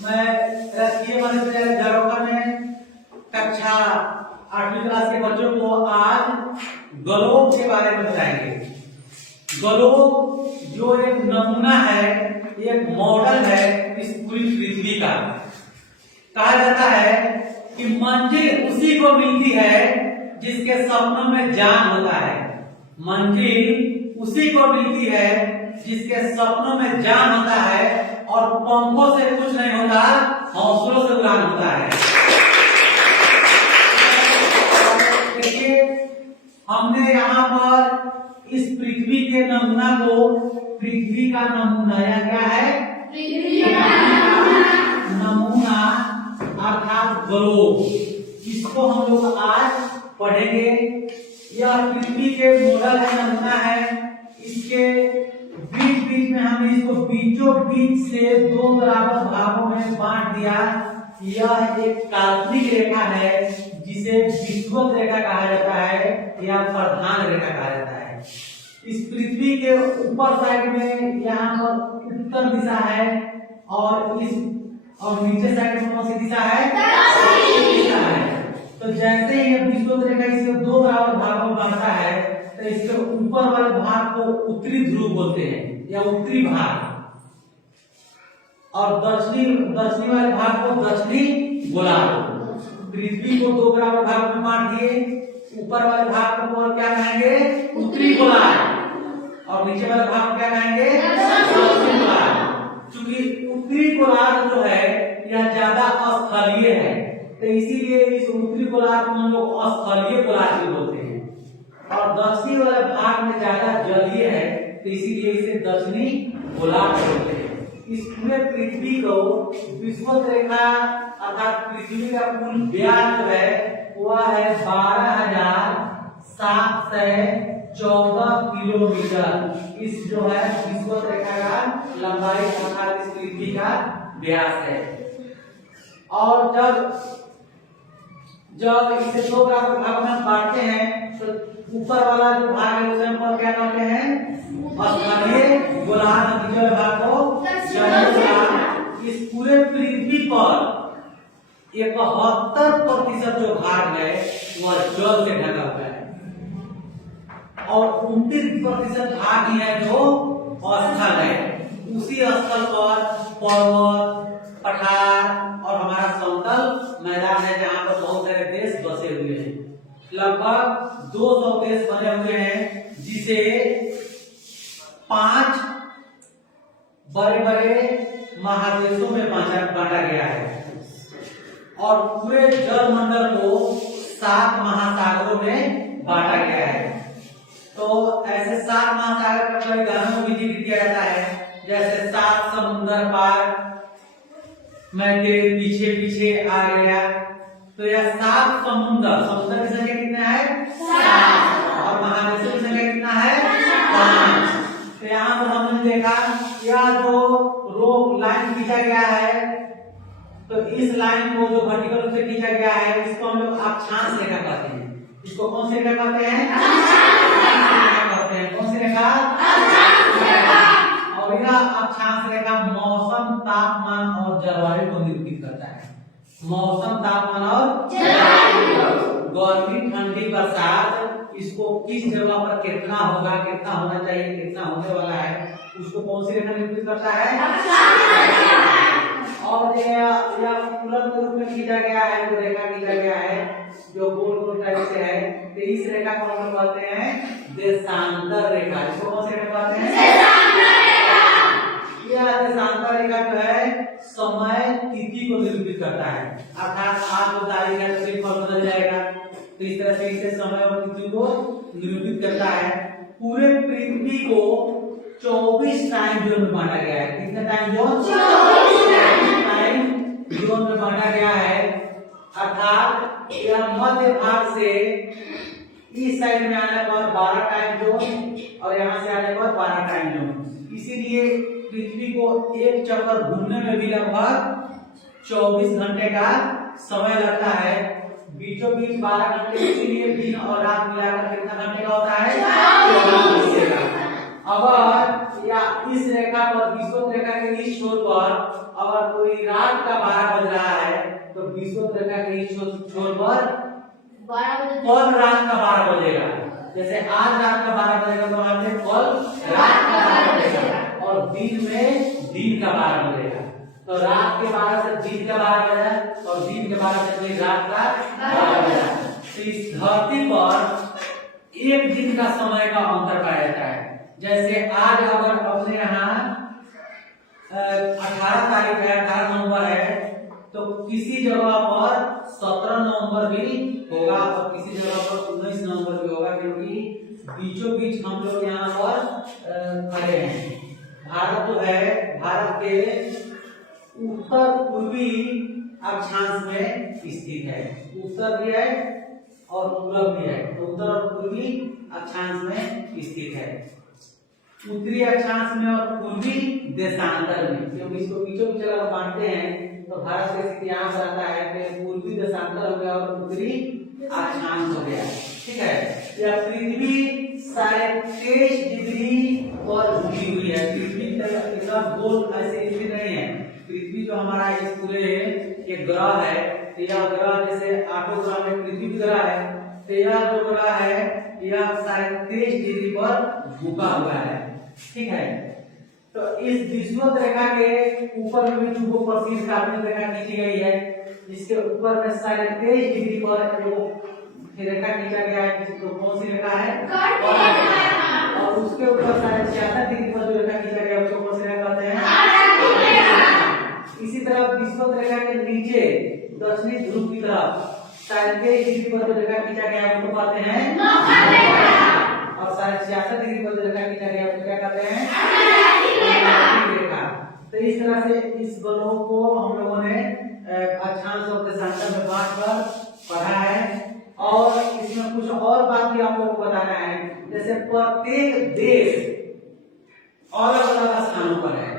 मैं राष्ट्रीय महाविद्यालय झरोखा में कक्षा 8वीं क्लास के बच्चों को आज ग्लोब के बारे में बताएंगे। ग्लोब जो एक नमूना है, एक मॉडल है इस पूरी पृथ्वी का। कहा जाता है कि मंजिल उसी को मिलती है जिसके सपनों में जान होता है। मंजिल उसी को मिलती है जिसके सपनों में जान होता है और पंखों से कुछ नहीं होता, हौसलों से उड़ान होता है। देखिए, हमने यहाँ पर इस पृथ्वी के नमूना को, पृथ्वी का नमूना या क्या है, पृथ्वी का नमूना अर्थात ग्लोब, इसको हम लोग आज पढ़ेंगे। यह पृथ्वी के मॉडल है, नमूना है। इसके बीच बीच में हमने इसको बीचों बीच से दो बराबर भागों में बांट दिया। यह एक काल्पनिक रेखा है जिसे विषुवत रेखा कहा जाता है या प्रधान रेखा कहा जाता है। इस पृथ्वी के ऊपर साइड में यहाँ पर उत्तर दिशा है और नीचे साइड में कौन सी दिशा है, दक्षिण दिशा है। तो जैसे ही विषुवत रेखा इसे दो बराबर भागों में बांटता है तो इसके ऊपर वाले भाग को उत्तरी ध्रुव बोलते हैं या उत्तरी भाग, और दक्षिणी वाले भाग को दक्षिणी गोलार्ध। पृथ्वी को दो बराबर भागों में बांट दिए। ऊपर वाले भाग को क्या कहेंगे, उत्तरी गोलार्ध, और नीचे वाले भाग को क्या कहेंगे, दक्षिणी गोलार्ध। क्योंकि उत्तरी गोलार्ध जो है यह ज्यादा स्थलीय है, तो इसीलिए इस उत्तरी गोलार्ध को हम लोग स्थलीय गोलार्ध बोलते हैं, और दक्षिणी वाले भाग में ज्यादा जलीय है, तो इसीलिए इसे दक्षिणी गोलार्ध बोलते हैं। इस पूरे पृथ्वी को विषुवत रेखा अर्थात पृथ्वी का कुल व्यास है वह है 12,714 किलोमीटर। इस जो है विषुवत रेखा का लंबाई अर्थात इस पृथ्वी का व्यास है। और जब इसे दो बराबर भागों में बांटते हैं तो ऊपर वाला जो भाग है उसे हम क्या कहते हैं, स्थलीय गोलार्ध, नीचे वाले भाग को जलीय गोलार्ध। इस पूरे पृथ्वी पर 71% जो भाग है वह जल से ढका हुआ है और 29% भाग ही है जो स्थल है। उसी स्थल पर पर्वत, पठार और हमारा समतल मैदान है जहाँ पर बहुत सारे देश बसे हुए हैं। लगभग 200 देश बने हुए हैं जिसे 5 बड़े बड़े महादेशों में बांटा गया है और पूरे जल मंडल को 7 महासागरों में बांटा गया है। तो ऐसे 7 महासागर का कई गानों में भी जिक्र किया जाता है, जैसे 7 समुद्र पार मैं तेरे पीछे पीछे आ गया। तो यह 7 समुद्र की संख्या कितना है, 7, और महादेशों की संख्या कितना है, 5। तो यहाँ पर हमने देखा यह जो रोक लाइन खींचा गया है, तो इस लाइन को जो वर्टिकल रूप से खींचा गया है इसको हम लोग अक्षांश रेखा कहते हैं। इसको कौन सी रेखा कहते हैं, कौन सी रेखा, और यह अक्षांश रेखा मौसम, तापमान और जलवायु को निरूपित करता है। मौसम, तापमान और जलवायु, गर्मी, ठंडी, बरसात, इसको किस जगह पर कितना होगा, कितना होना चाहिए, कितना होने वाला है, उसको कौन सी रेखा निरूपित करता है, और यह फूलन के रूप में खींचा गया है, जो रेखा खींचा गया है जो गोल गोल टाइप से है, तो इस रेखा को हम लोग कहते हैं देशांतर रेखा। इसको कौन सी रेखा कहते हैं, यह देशांतर रेखा जो है समय तिथि को निरूपित करता है। अर्थात आज जो तारीख है तो फल बदल जाएगा, तो इस तरह से इसे समय और तिथि को निरूपित करता है। पूरे पृथ्वी को 24 टाइम जोन में बांटा गया है। कितने टाइम जोन, 24 टाइम जोन में बांटा गया है। अर्थात यह मध्य भाग से इस साइड में आने पर 12 टाइम जोन और यहाँ से आने पर 12 टाइम जोन। इसीलिए पृथ्वी को एक चक्कर घूमने में भी लगभग 24 घंटे का समय लगता है। बीचों बीच 12 घंटे, इसीलिए दिन और रात मिलाकर कितना घंटे का होता है, 24 घंटे का। अगर या इस रेखा पर विषुवत रेखा के जैसे आज रात का 12 बजेगा तो वहां पे कल रात का 12 बजेगा, और दिन में दिन का 12 बजेगा। तो रात के 12 से दिन का 12 बजा, और दिन के 12 से रात का 12 बजा। तो इस धरती पर एक दिन का समय का अंतर पाया जाता है। जैसे आज अगर अपने यहाँ 18 तारीख है, 18 नवंबर है, तो किसी जगह पर 17 नवंबर भी होगा और किसी जगह पर 19 नवंबर भी होगा, क्योंकि बीचों बीच हम लोग यहाँ पर खड़े हैं। भारत जो है, भारत के उत्तर पूर्वी अक्षांश में स्थित है। उत्तर भी है और पूर्व भी है, तो उत्तर और पूर्वी अक्षांश में स्थित है। उत्तरी अक्षांश में और पूर्वी देशांतर में, क्योंकि इसको बीचों बीच अगर बांटते हैं तो भारत का स्थिति यहाँ पर आता है कि पूर्वी देशांतर हो गया और उत्तरी अक्षांश हो गया। ठीक है, यह पृथ्वी 23.5 डिग्री पर झुकी हुई है। पृथ्वी इतना गोल ऐसे स्थित नहीं है। पृथ्वी जो हमारा इस पूरे एक ग्रह है, तो यह ग्रह जैसे 8 ग्रह में पृथ्वी ग्रह है, तो यह जो ग्रह है यह 23.5 डिग्री पर झुका हुआ है। ठीक है, तो इस विषुवत रेखा के ऊपर में भी जो प्रसिद्ध काल्पनिक रेखा खींची गई है, इसके ऊपर में 23.5 डिग्री पर जो रेखा खींचा गया है, तो कौन सी रेखा है? और उसके ऊपर 66.5 डिग्री पर जो रेखा खींचा गया है उसको कौन सी रेखा कहते हैं? इसी तरह विषुवत रेखा के नीचे दक्षिणी ध्रुव की तरफ 23.5 डिग्री पर जो रेखा खींचा गया है उसको कहते हैं, और 66.5 डिग्री पर जो रेखा खींचा गया है उसको क्या कहते हैं? रेखा। तो इस तरह से इस गोलों को हम लोगों ने अक्षांश और देशांतर में बांटकर पढ़ा है। और इसमें कुछ और बात भी आप लोगों को बताना है, जैसे प्रत्येक देश अलग अलग स्थानों पर है।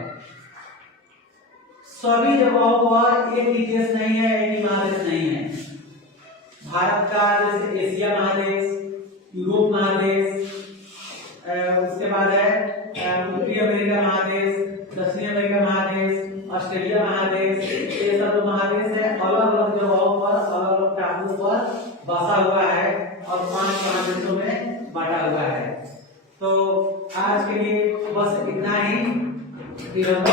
सभी जगहों पर एक ही देश नहीं है, एक ही महादेश नहीं है। भारत का जैसे एशिया महादेश, यूरोप महादेश, उसके बाद है उत्तरी अमेरिका महादेश, दक्षिणी अमेरिका महादेश, ऑस्ट्रेलिया महादेश। ये सब महादेश है, अलग अलग जगहों पर अलग अलग टापुओं पर बसा हुआ है और 5 महादेशों में बांटा हुआ है। तो आज के लिए बस इतना ही। फिर हम